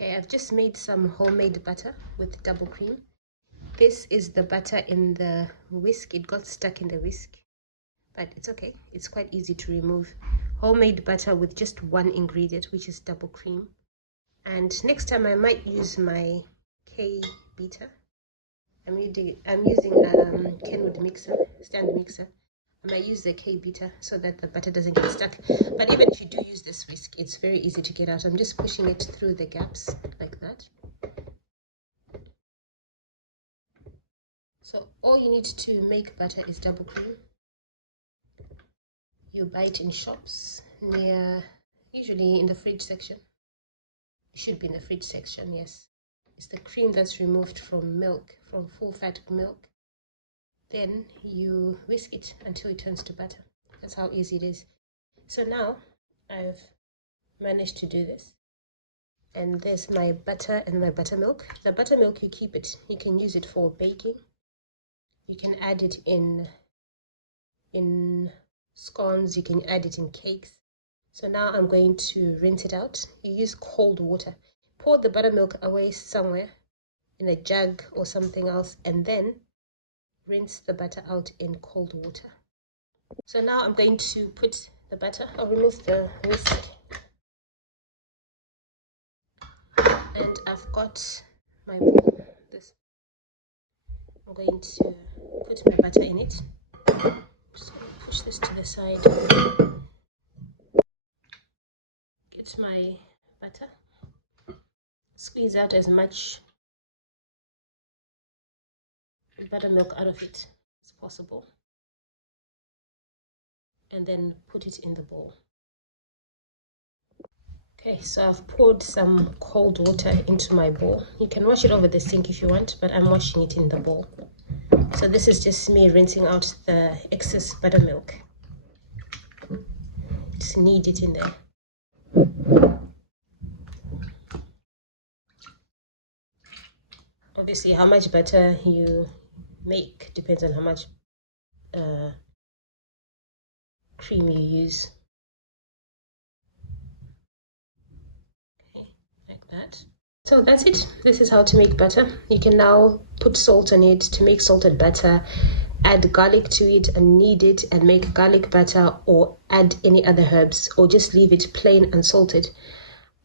Okay, I've just made some homemade butter with double cream. This is the butter in the whisk. It got stuck in the whisk, but it's okay. It's quite easy to remove. Homemade butter with just one ingredient, which is double cream. And next time I might use my K beater. I'm using Kenwood mixer, stand mixer. I might use the K beater so that the butter doesn't get stuck. But even if you do use this whisk, it's very easy to get out. I'm just pushing it through the gaps like that. So all you need to make butter is double cream. You buy it in shops usually in the fridge section. It should be in the fridge section, yes. It's the cream that's removed from milk, from full fat milk. Then you whisk it until it turns to butter. That's how easy it is. So now I've managed to do this. And there's my butter and my buttermilk. The buttermilk, you keep it. You can use it for baking. You can add it in scones. You can add it in cakes. So now I'm going to rinse it out. You use cold water. Pour the buttermilk away somewhere in a jug or something else, and then rinse the butter out in cold water. So now I'm going to put the butter. I'll remove the whisk. And I've got my bowl. I'm going to put my butter in it. Just going to push this to the side. Get my butter. Squeeze out as much buttermilk out of it as possible. And then put it in the bowl. Okay, so I've poured some cold water into my bowl. You can wash it over the sink if you want, but I'm washing it in the bowl. So this is just me rinsing out the excess buttermilk. Just knead it in there. Obviously, how much butter you make depends on how much cream you use. Okay, like that. So that's it. This is how to make butter. You can now put salt on it to make salted butter, add garlic to it and knead it and make garlic butter, or add any other herbs, or just leave it plain unsalted.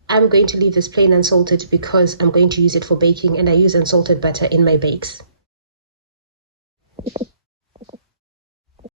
I'm going to leave this plain unsalted because I'm going to use it for baking, and I use unsalted butter in my bakes.